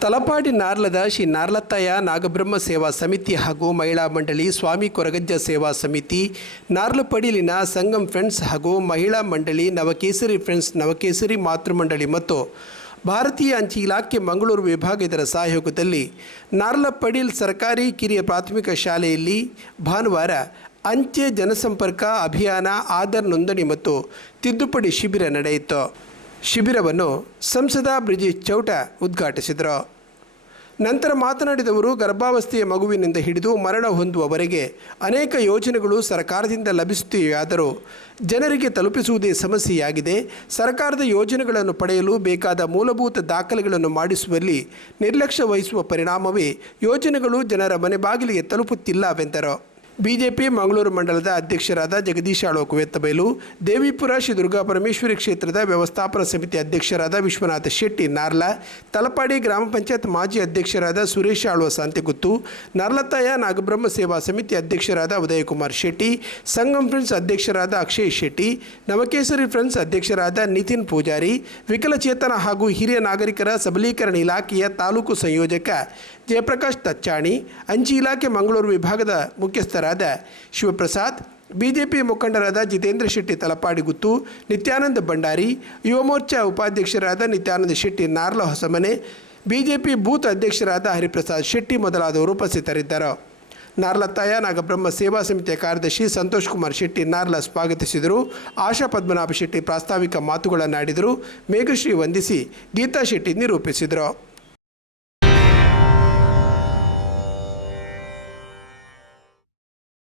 ತಲಪಾಡಿ ನಾರ್ಲದ ಶ್ರೀ ನಾರ್ಲತ್ತಯ್ಯ ನಾಗಬ್ರಹ್ಮ ಸೇವಾ ಸಮಿತಿ ಹಾಗೂ ಮಹಿಳಾ ಮಂಡಳಿ, ಸ್ವಾಮಿ ಕೊರಗಜ್ಜ ಸೇವಾ ಸಮಿತಿ, ನಾರ್ಲಪಡಿಲಿನ ಸಂಗಮ್ ಫ್ರೆಂಡ್ಸ್ ಹಾಗೂ ಮಹಿಳಾ ಮಂಡಳಿ, ನವಕೇಸರಿ ಫ್ರೆಂಡ್ಸ್, ನವಕೇಸರಿ ಮಾತೃಮಂಡಳಿ ಮತ್ತು ಭಾರತೀಯ ಅಂಚೆ ಇಲಾಖೆ ಮಂಗಳೂರು ವಿಭಾಗ ಇದರ ಸಹಯೋಗದಲ್ಲಿ ನಾರ್ಲಪಡಿಲ್ ಸರ್ಕಾರಿ ಕಿರಿಯ ಪ್ರಾಥಮಿಕ ಶಾಲೆಯಲ್ಲಿ ಭಾನುವಾರ ಅಂಚೆ ಜನಸಂಪರ್ಕ ಅಭಿಯಾನ ಆಧಾರ್ ನೋಂದಣಿ ಮತ್ತು ತಿದ್ದುಪಡಿ ಶಿಬಿರ ನಡೆಯಿತು. ಶಿಬಿರವನ್ನು ಸಂಸದ ಬ್ರಿಜೇಶ್ ಚೌಟ ಉದ್ಘಾಟಿಸಿದರು. ನಂತರ ಮಾತನಾಡಿದವರು, ಗರ್ಭಾವಸ್ಥೆಯ ಮಗುವಿನಿಂದ ಹಿಡಿದು ಮರಣ ಹೊಂದುವವರೆಗೆ ಅನೇಕ ಯೋಜನೆಗಳು ಸರ್ಕಾರದಿಂದ ಲಭಿಸುತ್ತಿವೆಯಾದರೂ ಜನರಿಗೆ ತಲುಪಿಸುವುದೇ ಸಮಸ್ಯೆಯಾಗಿದೆ. ಸರ್ಕಾರದ ಯೋಜನೆಗಳನ್ನು ಪಡೆಯಲು ಬೇಕಾದ ಮೂಲಭೂತ ದಾಖಲೆಗಳನ್ನು ಮಾಡಿಸುವಲ್ಲಿ ನಿರ್ಲಕ್ಷ್ಯ ವಹಿಸುವ ಪರಿಣಾಮವೇ ಯೋಜನೆಗಳು ಜನರ ಮನೆ ಬಾಗಿಲಿಗೆ ತಲುಪುತ್ತಿಲ್ಲವೆಂದರು. ಬಿಜೆಪಿ ಮಂಗಳೂರು ಮಂಡಲದ ಅಧ್ಯಕ್ಷರಾದ ಜಗದೀಶ್ ಆಳ್ವ ಕುವೆತ್ತಬೈಲು, ದೇವಿಪುರ ಶ್ರೀ ದುರ್ಗಾ ಪರಮೇಶ್ವರಿ ಕ್ಷೇತ್ರದ ವ್ಯವಸ್ಥಾಪನಾ ಸಮಿತಿ ಅಧ್ಯಕ್ಷರಾದ ವಿಶ್ವನಾಥ ಶೆಟ್ಟಿ ನಾರ್ಲ, ತಲಪಾಡಿ ಗ್ರಾಮ ಪಂಚಾಯತ್ ಮಾಜಿ ಅಧ್ಯಕ್ಷರಾದ ಸುರೇಶ್ ಆಳ್ವ ಸಂತೆಗುತ್ತು, ನಾರ್ಲತ್ತಯ್ಯ ನಾಗಬ್ರಹ್ಮ ಸೇವಾ ಸಮಿತಿ ಅಧ್ಯಕ್ಷರಾದ ಉದಯಕುಮಾರ್ ಶೆಟ್ಟಿ, ಸಂಗಮ್ ಫ್ರೆಂಡ್ಸ್ ಅಧ್ಯಕ್ಷರಾದ ಅಕ್ಷಯ್ ಶೆಟ್ಟಿ, ನವಕೇಸರಿ ಫ್ರೆಂಡ್ಸ್ ಅಧ್ಯಕ್ಷರಾದ ನಿತಿನ್ ಪೂಜಾರಿ, ವಿಕಲಚೇತನ ಹಾಗೂ ಹಿರಿಯ ನಾಗರಿಕರ ಸಬಲೀಕರಣ ಇಲಾಖೆಯ ತಾಲೂಕು ಸಂಯೋಜಕ ಜಯಪ್ರಕಾಶ್ ತಚ್ಚಾಣಿ, ಅಂಚೆ ಇಲಾಖೆ ಮಂಗಳೂರು ವಿಭಾಗದ ಮುಖ್ಯಸ್ಥರಾದ ಶಿವಪ್ರಸಾದ್, ಬಿಜೆಪಿ ಮುಖಂಡರಾದ ಜಿತೇಂದ್ರ ಶೆಟ್ಟಿ ತಲಪಾಡಿಗುತ್ತು, ನಿತ್ಯಾನಂದ ಭಂಡಾರಿ, ಯುವ ಮೋರ್ಚಾ ಉಪಾಧ್ಯಕ್ಷರಾದ ನಿತ್ಯಾನಂದ ಶೆಟ್ಟಿ ನಾರ್ಲ ಹೊಸಮನೆ, ಬಿಜೆಪಿ ಬೂತ್ ಅಧ್ಯಕ್ಷರಾದ ಹರಿಪ್ರಸಾದ್ ಶೆಟ್ಟಿ ಮೊದಲಾದವರು ಉಪಸ್ಥಿತರಿದ್ದರು. ನಾರ್ಲತ್ತಯ್ಯ ನಾಗಬ್ರಹ್ಮ ಸೇವಾ ಸಮಿತಿಯ ಕಾರ್ಯದರ್ಶಿ ಸಂತೋಷ್ ಕುಮಾರ್ ಶೆಟ್ಟಿ ನಾರ್ಲ ಸ್ವಾಗತಿಸಿದರು. ಆಶಾ ಪದ್ಮನಾಭ ಶೆಟ್ಟಿ ಪ್ರಾಸ್ತಾವಿಕ ಮಾತುಗಳನ್ನಾಡಿದರು. ಮೇಘಶ್ರೀ ವಂದಿಸಿ ಗೀತಾ ಶೆಟ್ಟಿ ನಿರೂಪಿಸಿದರು.